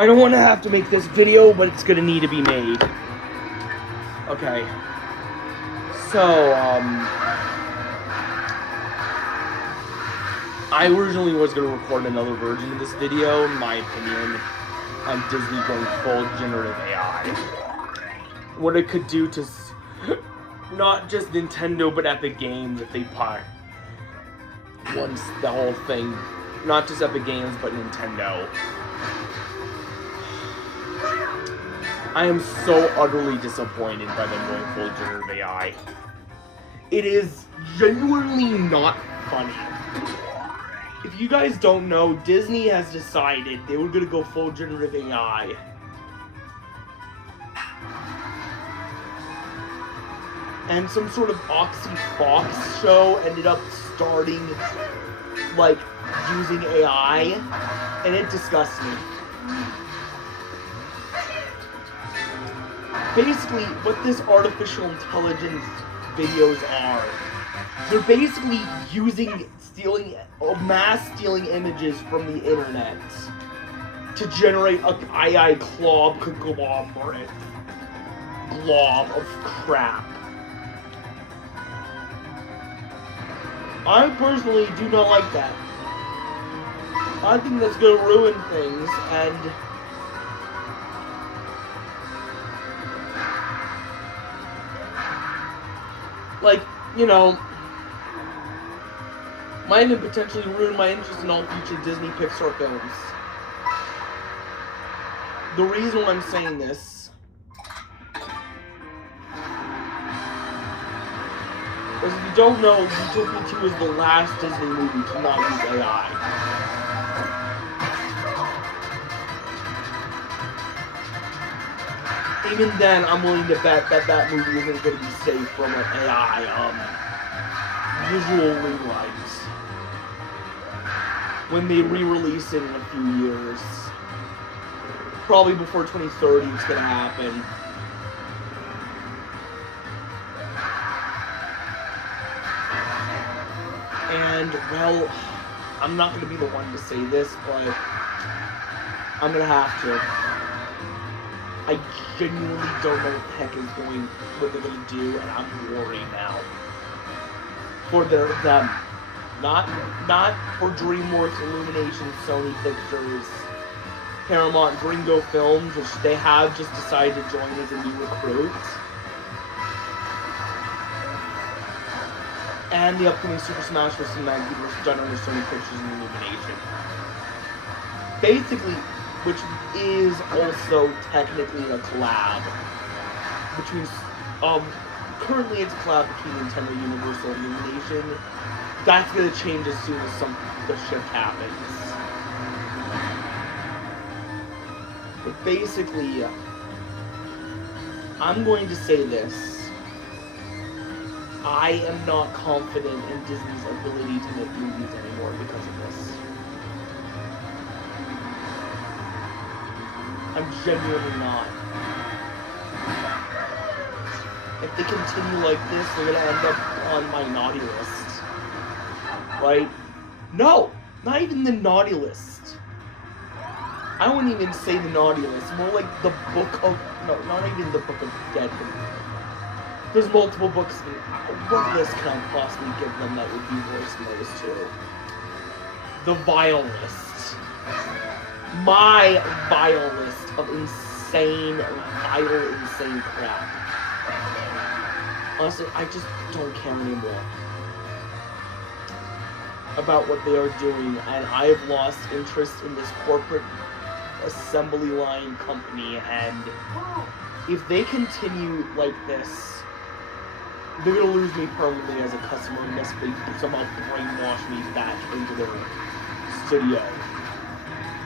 I don't want to have to make this video, but it's gonna need to be made. Okay. So, I originally was gonna record another version of this video, in my opinion, on Disney going full generative AI. What it could do to not just Nintendo, but Epic Games if they part once the whole thing, not just Epic Games, but Nintendo. I am so utterly disappointed by them going full generative AI. It is genuinely not funny. If you guys don't know, Disney has decided they were gonna go full generative AI. And some sort of Oxy Fox show ended up starting, like, using AI, and it disgusts me. Basically, what this artificial intelligence videos are, they're basically mass stealing images from the internet to generate an AI conglomerate glob of crap. I personally do not like that. I think that's gonna ruin things, and like, you know, might even potentially ruin my interest in all future Disney Pixar films. The reason why I'm saying this is, if you don't know, Zootopia 2 is the last Disney movie to not use AI. Even then, I'm willing to bet that that movie isn't going to be safe from an AI visual rewrites when they re-release it in a few years. Probably before 2030 it's going to happen. And, well, I'm not going to be the one to say this, but I'm going to have to. I genuinely don't know what the heck is what they're going to do, and I'm worried now. For them. Not for DreamWorks, Illumination, Sony Pictures, Paramount, Gringo Films, which they have just decided to join as a new recruit. And the upcoming Super Smash Bros. Cinematic Universe done under Sony Pictures and Illumination. Basically, which is also technically a collab between, currently it's a collab between Nintendo, Universal, and Illumination. That's gonna change as soon as the shift happens. But basically, I'm going to say this. I am not confident in Disney's ability to make movies anymore because of this. I'm genuinely not. If they continue like this, they're gonna end up on my naughty list. Right? No! Not even the naughty list. I wouldn't even say the naughty list. More like the book of... No, not even the book of dead. There's multiple books. What list can I possibly give them that would be worse than those two? The vile list. My vile list of insane crap. Honestly, I just don't care anymore about what they are doing, and I have lost interest in this corporate assembly line company, and if they continue like this, they're gonna lose me permanently as a customer unless they somehow brainwash me back into their studio.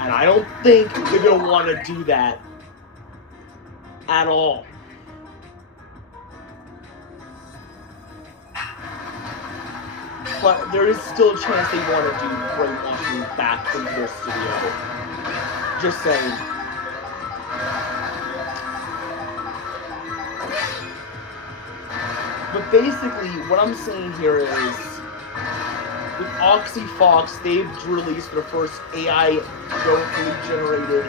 And I don't think they're gonna want to do that at all. But there is still a chance they want to do brainwash me back into their studio. Just saying. But basically, what I'm saying here is, with OxyFox, they've released their first AI, fully generated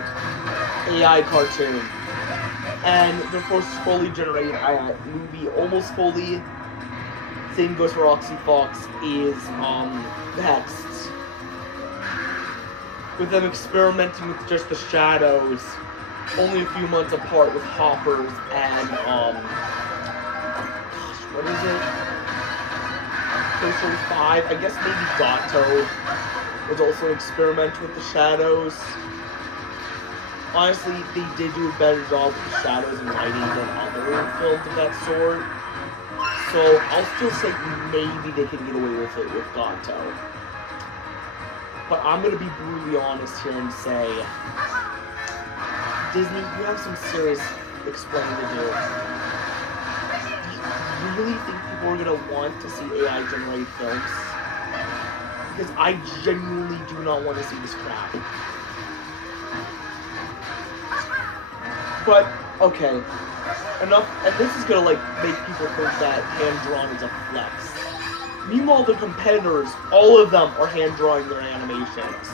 AI cartoon. And their first fully generated AI movie, almost fully, same goes for OxyFox, is Next. With them experimenting with just the shadows, only a few months apart with Hoppers and, gosh, what is it? Toy Story 5, I guess maybe Gato was also an experiment with the shadows. Honestly, they did do a better job with the shadows and lighting than other films of that sort. So I'll still say maybe they can get away with it with Gato. But I'm going to be brutally honest here and say, Disney, you have some serious explaining to do. Do you really think people are going to want to see AI-generated films? Because I genuinely do not want to see this crap. But, okay, enough, and this is going to, like, make people think that hand-drawn is a flex. Meanwhile, the competitors, all of them are hand-drawing their animations.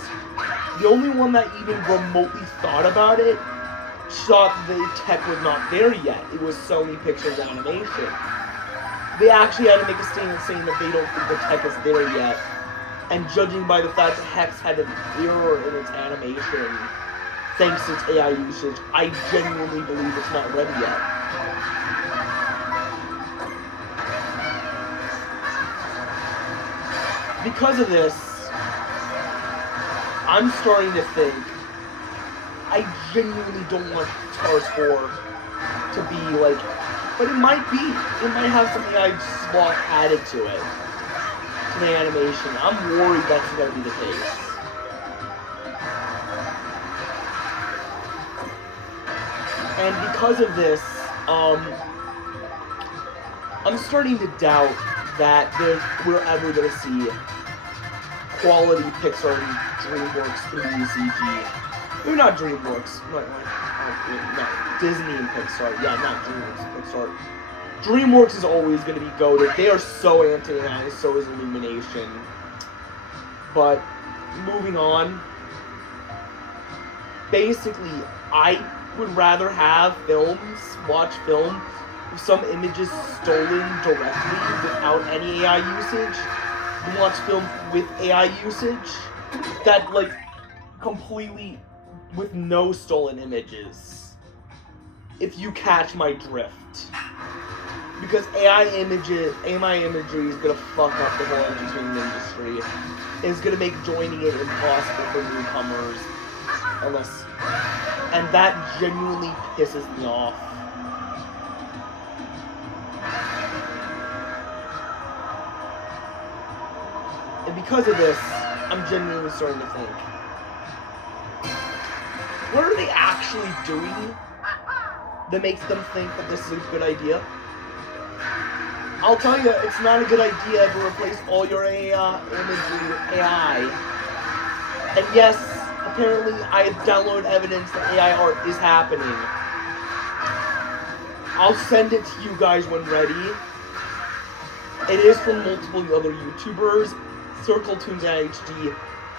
The only one that even remotely thought about it thought the tech was not there yet. It was Sony Pictures Animation. They actually had to make a statement saying that they don't think the tech is there yet. And judging by the fact that Hex had an error in its animation, thanks to its AI usage, I genuinely believe it's not ready yet. Because of this, I'm starting to think I genuinely don't want Cars 4 to be like, but it might be. It might have some AI slot added to it, to the animation. I'm worried that's going to be the case. And because of this, I'm starting to doubt that we're ever going to see quality Pixar and DreamWorks 3D CG. Maybe not DreamWorks. No, Disney and Pixar. Yeah, not DreamWorks, Pixar. DreamWorks is always going to be goated. They are so anti-AI, so is Illumination. But, moving on. Basically, I would rather have watch film, with some images stolen directly without any AI usage, than watch film with AI usage that, like, completely with no stolen images. If you catch my drift. Because AI imagery is gonna fuck up the whole entertainment industry. It's gonna make joining it impossible for newcomers. And that genuinely pisses me off. And because of this, I'm genuinely starting to think, what are they actually doing that makes them think that this is a good idea? I'll tell you, it's not a good idea to replace all your imagery with AI. And yes, apparently I have downloaded evidence that AI art is happening. I'll send it to you guys when ready. It is from multiple other YouTubers. Circle Tunes HD,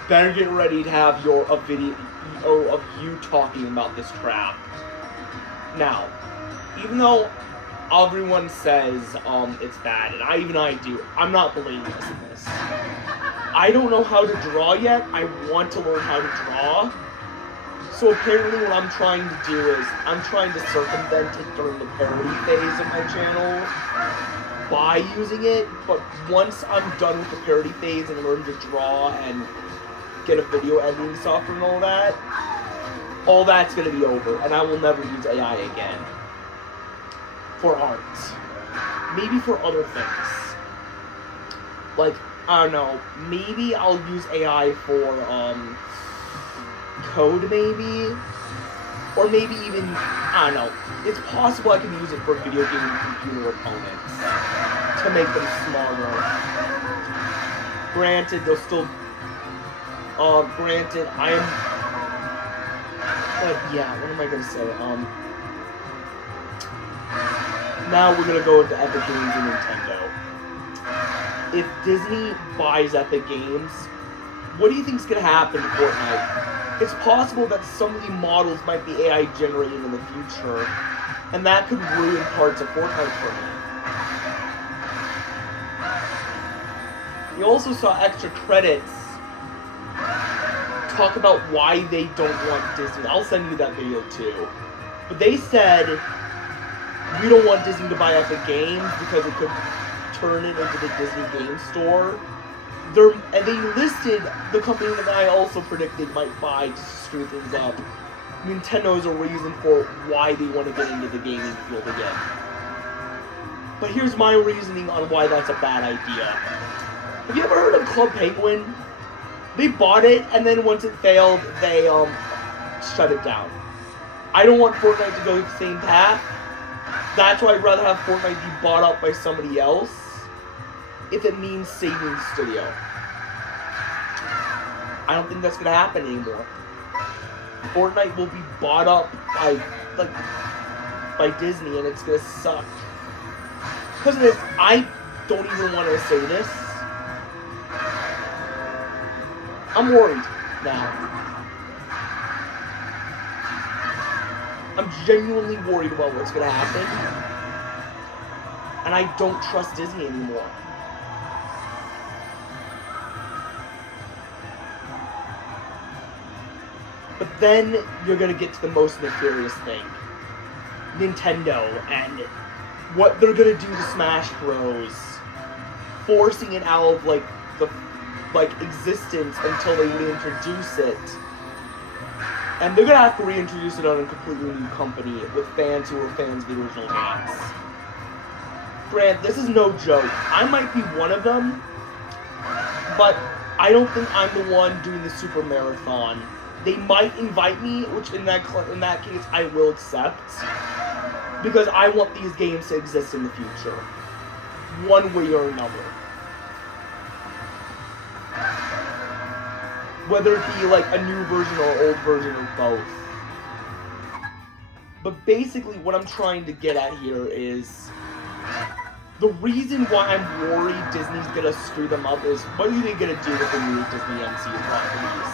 better get ready to have a video of you talking about this crap. Now, even though everyone says it's bad, and I do, I'm not blameless in this. I don't know how to draw yet. I want to learn how to draw. So apparently what I'm trying to do is, I'm trying to circumvent it during the parody phase of my channel by using it, but once I'm done with the parody phase and learn to draw and get a video editing software and all that's going to be over, and I will never use AI again for art. Maybe for other things. Like, I don't know, maybe I'll use AI for code maybe, or maybe even, I don't know, it's possible I can use it for video game and computer opponents to make them smarter. Granted, they'll still, granted, I am, but yeah, what am I gonna say, now we're gonna go into Epic Games and Nintendo. if Disney buys Epic Games, what do you think is going to happen to Fortnite? It's possible that some of the models might be AI generated in the future, and that could ruin parts of Fortnite for me. We also saw extra credits talk about why they don't want Disney. I'll send you that video too. But they said, we don't want Disney to buy Epic Games because it could turn it into the Disney Game Store. And they listed the company that I also predicted might buy to screw things up. Nintendo is a reason for why they want to get into the gaming field again. But here's my reasoning on why that's a bad idea. Have you ever heard of Club Penguin? They bought it, and then once it failed, they shut it down. I don't want Fortnite to go the same path. That's why I'd rather have Fortnite be bought up by somebody else, if it means saving the studio. I don't think that's going to happen anymore. Fortnite will be bought up by Disney, and it's going to suck. Because of this, I don't even want to say this. I'm worried now. I'm genuinely worried about what's going to happen. And I don't trust Disney anymore. But then you're going to get to the most nefarious thing. Nintendo and what they're going to do to Smash Bros. Forcing it out of existence until they reintroduce it. And they're going to have to reintroduce it on a completely new company with fans who are fans of the original games. Grant, this is no joke. I might be one of them, but I don't think I'm the one doing the Super Marathon. They might invite me, which in that case I will accept, because I want these games to exist in the future, one way or another. Whether it be like a new version or old version or both. But basically what I'm trying to get at here is the reason why I'm worried Disney's gonna screw them up is what are they gonna do with the new Disney MCU properties?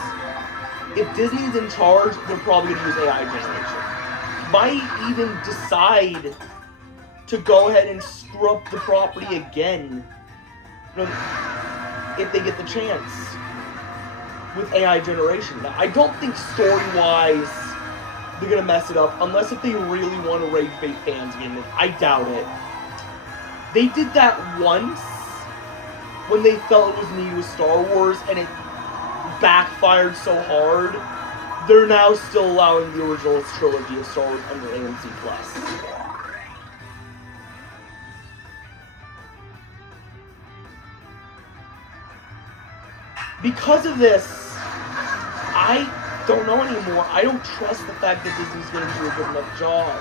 If Disney's in charge, they're probably gonna use AI generation. Might even decide to go ahead and screw up the property again, if they get the chance. With AI generation. Now, I don't think story-wise they're gonna mess it up, unless if they really want to rage bait fans again. I doubt it. They did that once when they felt it was needed with Star Wars, and it backfired so hard. They're now still allowing the original trilogy of Star Wars under AMC+. Because of this, I don't know anymore. I don't trust the fact that Disney's going to do a good enough job.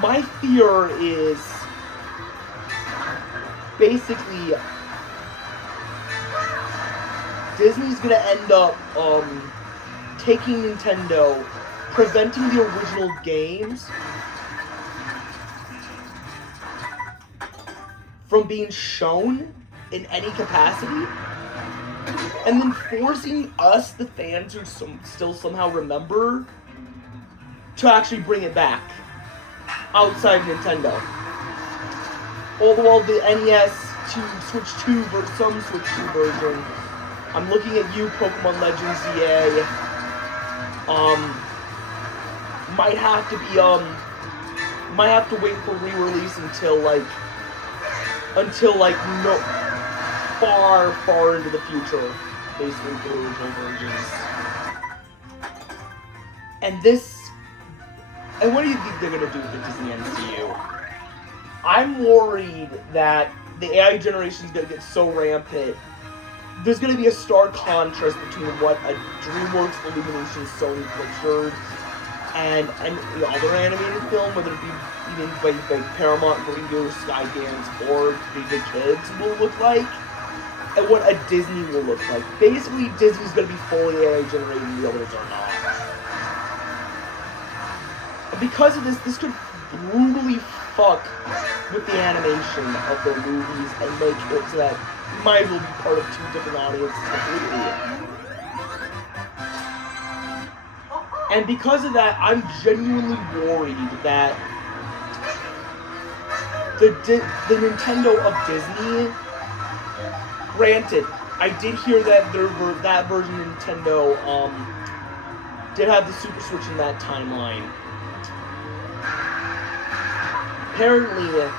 My fear is basically Disney's going to end up taking Nintendo, preventing the original games from being shown in any capacity, and then forcing us, the fans who still somehow remember, to actually bring it back outside Nintendo. All the while the NES to Switch 2 some Switch 2 version. I'm looking at you, Pokemon Legends EA. Might have to wait for re-release until no far into the future, basically, for the original versions. And what do you think they're gonna do with the Disney MCU? I'm worried that the AI generation is gonna get so rampant. There's gonna be a stark contrast between what a DreamWorks, Illumination, Sony Pictures, and the other animated film, whether it be even like Paramount, Greenville, Skydance, or the Kids will look like, and what a Disney will look like. Basically, Disney's gonna be fully AI generated and the others are not. And because of this, this could brutally fuck with the animation of their movies and make it so that you might as well be part of two different audiences completely. And because of that, I'm genuinely worried that the Nintendo of Disney, granted, I did hear that that version of Nintendo did have the Super Switch in that timeline. Apparently,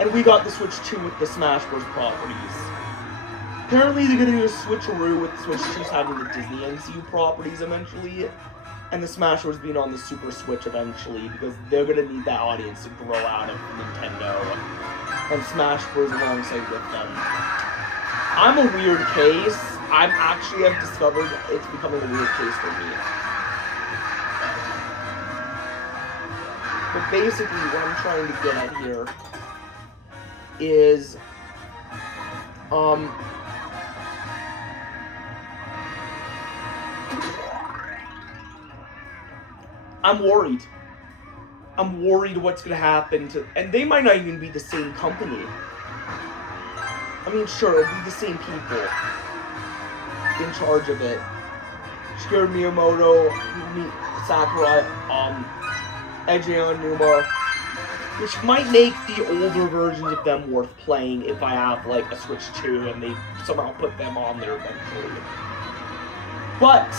and we got the Switch 2 with the Smash Bros. Properties. Apparently, they're gonna do a switcheroo with Switch 2's having the Disney MCU properties eventually, and the Smash Bros. Being on the Super Switch eventually, because they're gonna need that audience to grow out of Nintendo, and Smash Bros. Alongside with them. I'm a weird case. I've discovered it's becoming a weird case for me. But basically, what I'm trying to get at here is, I'm worried. I'm worried what's gonna happen to, and they might not even be the same company. I mean, sure, it'll be the same people in charge of it. Shigeru Miyamoto, Sakurai, Eiji Aonuma, which might make the older versions of them worth playing if I have, like, a Switch 2 and they somehow put them on there eventually. But,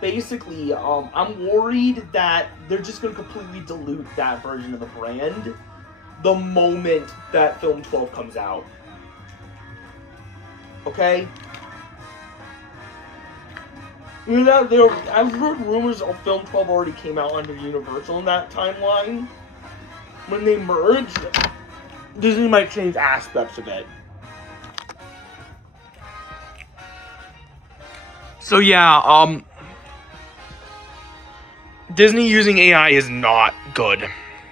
basically, I'm worried that they're just gonna completely dilute that version of the brand the moment that Film 12 comes out. Okay? You know, I've heard rumors of Film 12 already came out under Universal in that timeline. When they merge, Disney might change aspects of it. So yeah, Disney using AI is not good.